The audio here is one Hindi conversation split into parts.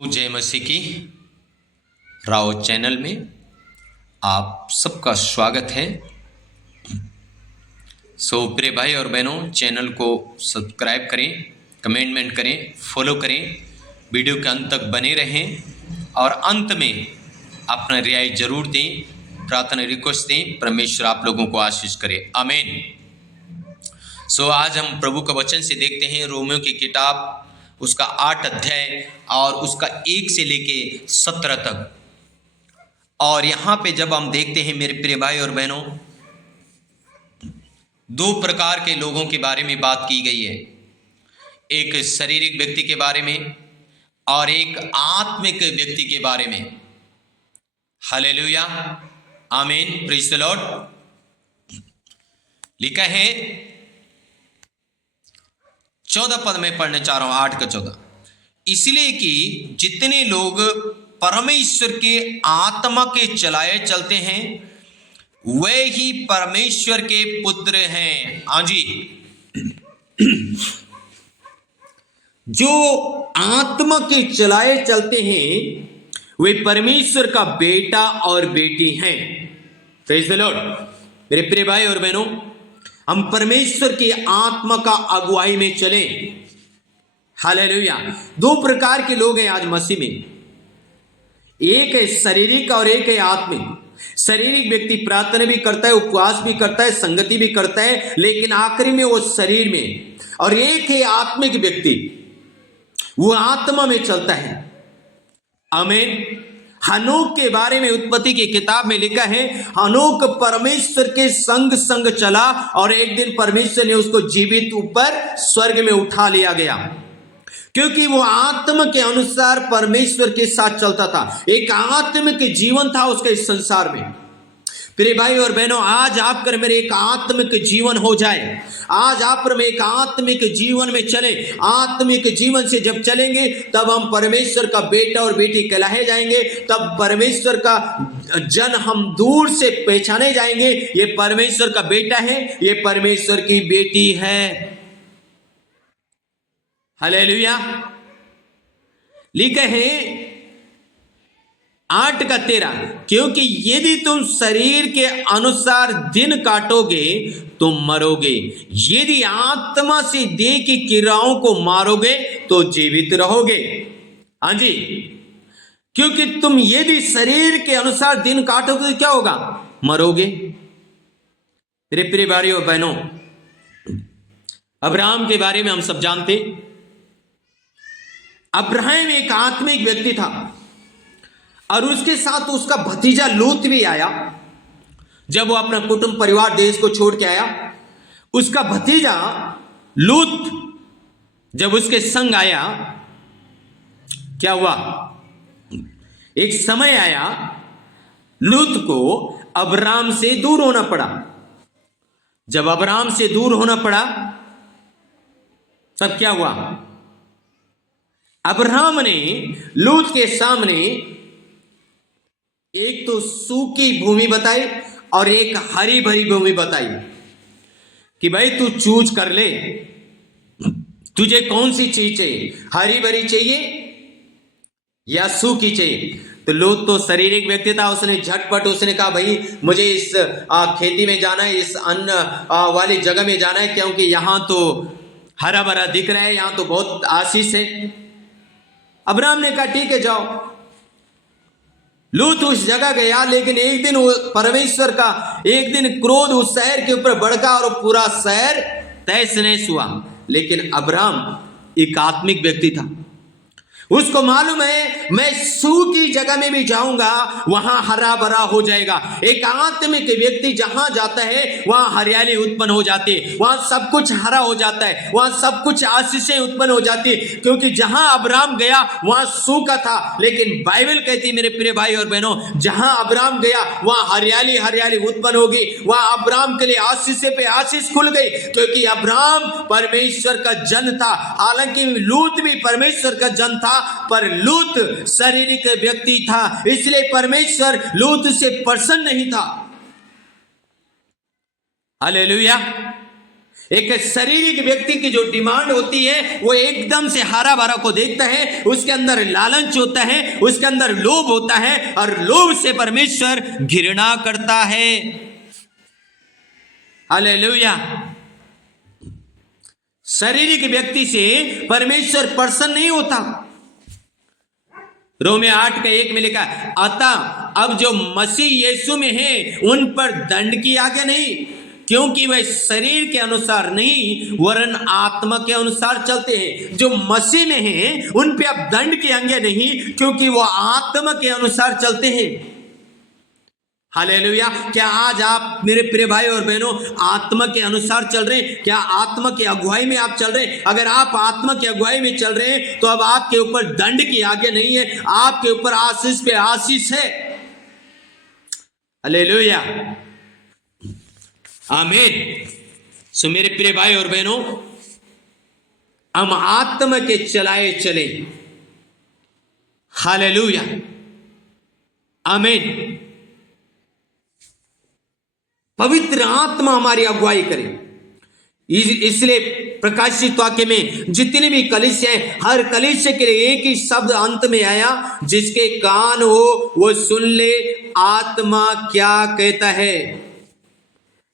जय मसीह की राव चैनल में आप सबका स्वागत है। प्रिय भाई और बहनों, चैनल को सब्सक्राइब करें, कमेंट करें, फॉलो करें, वीडियो के अंत तक बने रहें और अंत में अपना रियायत जरूर दें, प्रार्थना रिक्वेस्ट दें। परमेश्वर आप लोगों को आशीष करे, आमीन। आज हम प्रभु का वचन से देखते हैं रोमियो की किताब, उसका 8 अध्याय और उसका 1 से लेके 17 तक। और यहाँ पे जब हम देखते हैं मेरे प्रिय भाई और बहनों, 2 प्रकार के लोगों के बारे में बात की गई है। एक शारीरिक व्यक्ति के बारे में और एक आत्मिक व्यक्ति के बारे में। हालेलुया, आमीन, प्रेज़ द लॉर्ड। लिखा है 14 पद में पढ़ने चाह रहा हूं, 8 का 14। इसलिए कि जितने लोग परमेश्वर के आत्मा के चलाए चलते हैं वे ही परमेश्वर के पुत्र हैं। हाँ जी, जो आत्मा के चलाए चलते हैं वे परमेश्वर का बेटा और बेटी हैं। Praise the Lord. मेरे प्रिय भाई और बहनों, हम परमेश्वर की आत्मा का अगुवाई में चलें। हालेलुया। 2 प्रकार के लोग हैं आज मसीह में, एक है शारीरिक और एक है आत्मिक। शारीरिक व्यक्ति प्रार्थना भी करता है, उपवास भी करता है, संगति भी करता है, लेकिन आखिरी में वो शरीर में। और एक है आत्मिक व्यक्ति, वो आत्मा में चलता है। आमीन। हनोक के बारे में उत्पत्ति की किताब में लिखा है, हनोक परमेश्वर के संग संग चला और एक दिन परमेश्वर ने उसको जीवित ऊपर स्वर्ग में उठा लिया गया, क्योंकि वो आत्मा के अनुसार परमेश्वर के साथ चलता था। एक आत्मिक जीवन था उसके इस संसार में। प्रिय भाई और बहनों, आज आप कर मेरे एक आत्मिक जीवन हो जाए। आज आप में एक आत्मिक जीवन में चले। आत्मिक जीवन से जब चलेंगे तब हम परमेश्वर का बेटा और बेटी कहलाए जाएंगे। तब परमेश्वर का जन हम दूर से पहचाने जाएंगे, ये परमेश्वर का बेटा है, ये परमेश्वर की बेटी है। हालेलुया। लिखा है 8 का 13, क्योंकि यदि तुम शरीर के अनुसार दिन काटोगे तो मरोगे, यदि आत्मा से देह की क्रियाओं को मारोगे तो जीवित रहोगे। हाँ जी, क्योंकि तुम यदि शरीर के अनुसार दिन काटोगे तो क्या होगा? मरोगे। मेरे प्रिय भाइयों और बहनों, अब्राहम के बारे में हम सब जानते। अब्राहम एक आत्मिक व्यक्ति था और उसके साथ उसका भतीजा लूत भी आया। जब वो अपना कुटुंब परिवार देश को छोड़ के आया, उसका भतीजा लूत जब उसके संग आया, क्या हुआ? एक समय आया लूत को अब्राम से दूर होना पड़ा। जब अब्राम से दूर होना पड़ा तब क्या हुआ? अब्राहम ने लूत के सामने एक तो सूखी भूमि बताई और एक हरी भरी भूमि बताई कि भाई तू चूज कर ले, तुझे कौन सी चीज चाहिए, हरी भरी चाहिए या सूखी चाहिए? तो लूत तो शारीरिक व्यक्ति था, उसने झटपट उसने कहा भाई मुझे इस खेती में जाना है, इस अन्न वाली जगह में जाना है, क्योंकि यहां तो हरा भरा दिख रहा है, यहां तो बहुत आशीष है। अब्राहम ने कहा ठीक है जाओ। लूत उस जगह गया, लेकिन एक दिन परमेश्वर का एक दिन क्रोध उस शहर के ऊपर भड़का और पूरा शहर तहस नहस हुआ। लेकिन अब्राहम एक आत्मिक व्यक्ति था, उसको मालूम है मैं सूखी जगह में भी जाऊंगा वहां हरा भरा हो जाएगा। एक आत्मिक व्यक्ति जहां जाता है वहां हरियाली उत्पन्न हो जाती है, वहां सब कुछ हरा हो जाता है, वहां सब कुछ आशीषें उत्पन्न हो जाती है। क्योंकि जहां अब्राहम गया वहां सूखा था, लेकिन बाइबल कहती है मेरे प्रिय भाई और बहनों, जहां अब्राहम गया वहां हरियाली हरियाली उत्पन्न होगी। वहां अब्राहम के लिए आशीषे पे आशीष खुल गई, क्योंकि अब्राहम परमेश्वर का जन था। हालांकि लूत भी परमेश्वर का जन था, पर लूत शारीरिक व्यक्ति था, इसलिए परमेश्वर लूत से प्रसन्न नहीं था। हालेलुया। एक शारीरिक व्यक्ति की जो डिमांड होती है वो एकदम से हरा भरा को देखता है, उसके अंदर लालच होता है, उसके अंदर लोभ होता है और लोभ से परमेश्वर घृणा करता है। हालेलुया। शारीरिक व्यक्ति से परमेश्वर प्रसन्न नहीं होता। रोमे 8:1 में लिखा, अतः अब जो मसीह यीशु में है उन पर दंड की आज्ञा नहीं, क्योंकि वह शरीर के अनुसार नहीं वरन आत्मा के अनुसार चलते हैं। जो मसीह में हैं उन पे अब दंड की आज्ञा नहीं, क्योंकि वो आत्मा के अनुसार चलते हैं। हालेलुया। क्या आज आप मेरे प्रिय भाई और बहनों आत्मा के अनुसार चल रहे हैं? क्या आत्मा की अगुवाई में आप चल रहे हैं? अगर आप आत्मा की अगुवाई में चल रहे हैं तो अब आपके ऊपर दंड की आज्ञा नहीं है, आपके ऊपर आशीष पे आशीष है। हालेलुया, आमीन। सो मेरे प्रिय भाई और बहनों, हम आत्मा के चलाए चले। हालेलुया, आमीन। पवित्र आत्मा हमारी अगुवाई करे। इसलिए प्रकाशित वाक्य में जितने भी कलीसिया हैं, हर कलीसिया के लिए एक ही शब्द अंत में आया, जिसके कान हो वो सुन ले आत्मा क्या कहता है।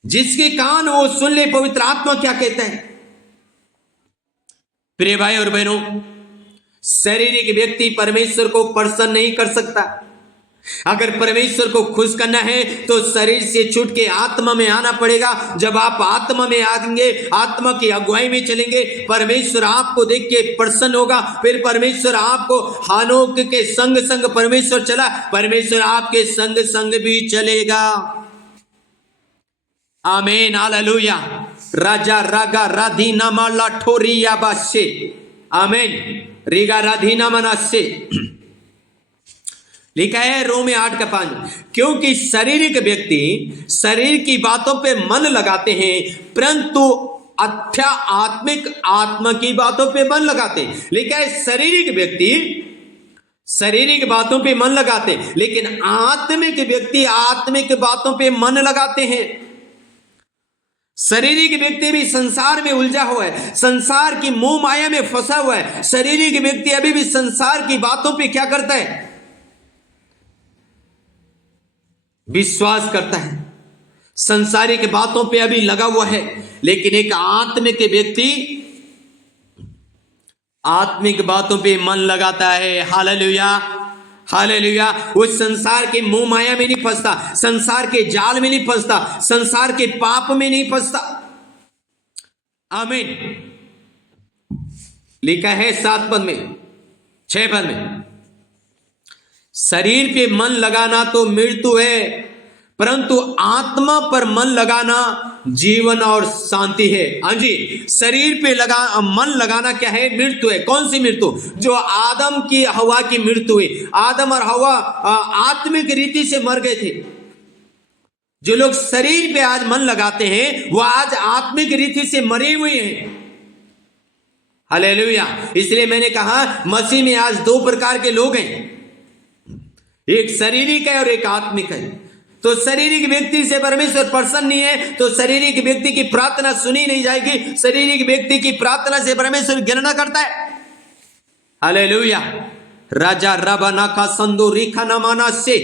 जिसके कान हो सुन ले पवित्र आत्मा क्या कहता है। प्रिय भाई और बहनों, शारीरिक व्यक्ति परमेश्वर को प्रसन्न नहीं कर सकता। अगर परमेश्वर को खुश करना है तो शरीर से छूट के आत्मा में आना पड़ेगा। जब आप आत्मा में आएंगे, आत्मा की अगुवाई में चलेंगे, परमेश्वर आपको देख के प्रसन्न होगा। फिर परमेश्वर आपको हानोक के संग संग परमेश्वर चला, परमेश्वर आपके संग संग भी चलेगा। आमीन, हालेलुया। राजा रागा राधीना माला ठोरिया बासे, आमीन। रिगा राधीना मनासे लिखा है रोमे 8:5, क्योंकि शारीरिक व्यक्ति शरीर की बातों पे मन लगाते हैं, परंतु अथ्या आत्मिक आत्मा की बातों पे मन लगाते हैं। लिखा है शारीरिक व्यक्ति शारीरिक बातों पे मन लगाते हैं, लेकिन आत्मिक व्यक्ति आत्मिक बातों पे मन लगाते हैं। शारीरिक व्यक्ति भी संसार में उलझा हुआ है, संसार की मोह माया में फंसा हुआ है। शारीरिक व्यक्ति अभी भी संसार की बातों पे क्या करता है? विश्वास करता है, संसारिक बातों पे अभी लगा हुआ है। लेकिन एक आत्मिक व्यक्ति आत्मिक बातों पे मन लगाता है। Hallelujah, hallelujah. वो संसार के मोह माया में नहीं फंसता, संसार के जाल में नहीं फंसता, संसार के पाप में नहीं फंसता। आमीन। लिखा है 7 पद में, 6 पद में, शरीर पे मन लगाना तो मृत्यु है, परंतु आत्मा पर मन लगाना जीवन और शांति है। हाँ जी, शरीर पे मन लगाना क्या है? मृत्यु है। कौन सी मृत्यु? जो आदम की हवा की मृत्यु हुई। आदम और हवा आत्मिक रीति से मर गए थे। जो लोग शरीर पे आज मन लगाते हैं वो आज आत्मिक रीति से मरे हुए हैं। हालेलुया। इसलिए मैंने कहा मसीह में आज 2 प्रकार के लोग हैं, एक शारीरिक है और एक आत्मिक है। तो शारीरिक व्यक्ति से परमेश्वर प्रसन्न नहीं है, तो शारीरिक व्यक्ति की प्रार्थना सुनी नहीं जाएगी। शारीरिक व्यक्ति की प्रार्थना से परमेश्वर घृणा करता है। हालेलुया। राजा रबना का संदो रिखा नमाना से,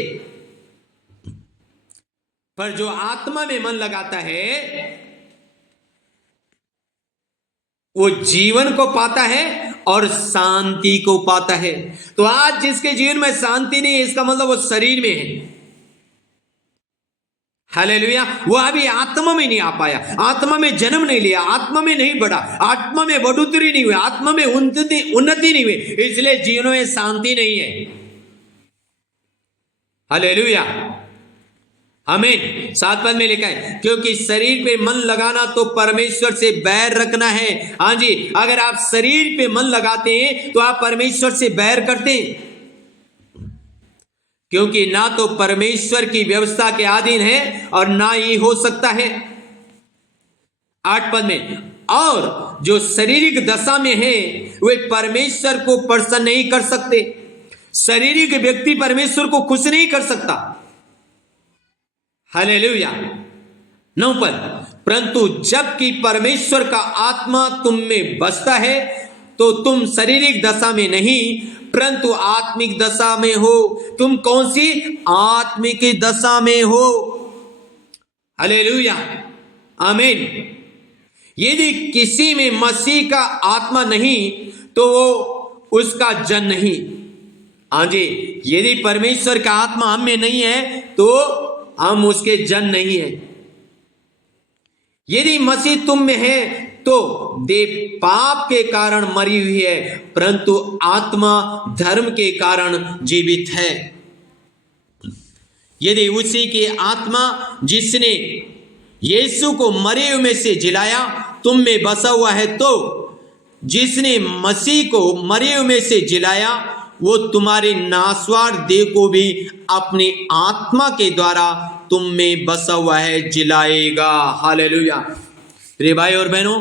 पर जो आत्मा में मन लगाता है वो जीवन को पाता है और शांति को पाता है। तो आज जिसके जीवन में शांति नहीं है, इसका मतलब वो शरीर में है। हालेलुया। वो अभी आत्मा में नहीं आ पाया, आत्मा में जन्म नहीं लिया, आत्मा में नहीं बढ़ा, आत्मा में बढ़ोतरी नहीं हुई, आत्मा में उन्नति नहीं हुई, इसलिए जीवन में शांति नहीं है। हालेलुया, आमीन। 7 पद में लिखा है, क्योंकि शरीर पे मन लगाना तो परमेश्वर से बैर रखना है। हाँ जी, अगर आप शरीर पे मन लगाते हैं तो आप परमेश्वर से बैर करते हैं, क्योंकि ना तो परमेश्वर की व्यवस्था के अधीन है और ना ही हो सकता है। 8 पद में, और जो शारीरिक दशा में है वे परमेश्वर को प्रसन्न नहीं कर सकते। शारीरिक व्यक्ति परमेश्वर को खुश नहीं कर सकता। हालेलुया। 9 पद, परंतु जबकि परमेश्वर का आत्मा तुम में बसता है तो तुम शारीरिक दशा में नहीं परंतु आत्मिक दशा में हो। तुम कौन सी? आत्मिक दशा में हो। हालेलुया, आमीन। यदि किसी में मसीह का आत्मा नहीं तो वो उसका जन नहीं। हाँ जी, यदि परमेश्वर का आत्मा हम में नहीं है तो हम उसके जन नहीं है। यदि मसीह तुम में है तो देह पाप के कारण मरी हुई है परंतु आत्मा धर्म के कारण जीवित है। यदि उसी की आत्मा जिसने यीशु को मरे हुए में से जिलाया तुम में बसा हुआ है तो जिसने मसीह को मरे हुए में से जिलाया वो तुम्हारे नासवार देह को भी अपनी आत्मा के द्वारा तुम में बसा हुआ है जिलाएगा। हालेलुया। प्रिय भाई और बहनों,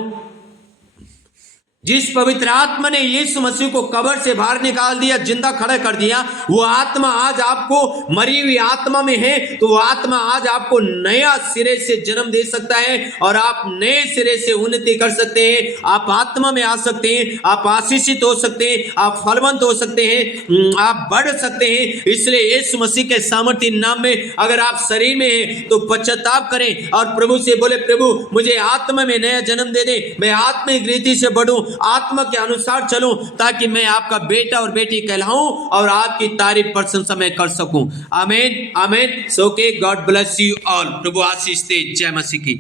जिस पवित्र आत्मा ने यीशु मसीह को कब्र से बाहर निकाल दिया, जिंदा खड़ा कर दिया, वो आत्मा आज आपको मरी हुई आत्मा में है तो वो आत्मा आज आपको नया सिरे से जन्म दे सकता है और आप नए सिरे से उन्नति कर सकते हैं। आप आत्मा में आ सकते हैं, आप आशीषित हो सकते हैं, आप फलवंत हो सकते हैं, आप बढ़ सकते हैं। इसलिए यीशु मसीह के सामर्थ्य नाम में अगर आप शरीर में हैं तो पश्चाताप करें और प्रभु से बोले, प्रभु मुझे आत्मा में नया जन्म दे दे, मैं आत्मिक रीति से बढ़ूं, आत्मा के अनुसार चलूं ताकि मैं आपका बेटा और बेटी कहलाऊं और आपकी तारीफ प्रशंसा मैं कर सकूं। आमीन, आमीन। सो के गॉड ब्लेस यू ऑल। प्रभु आशीष दे। जय मसीह की।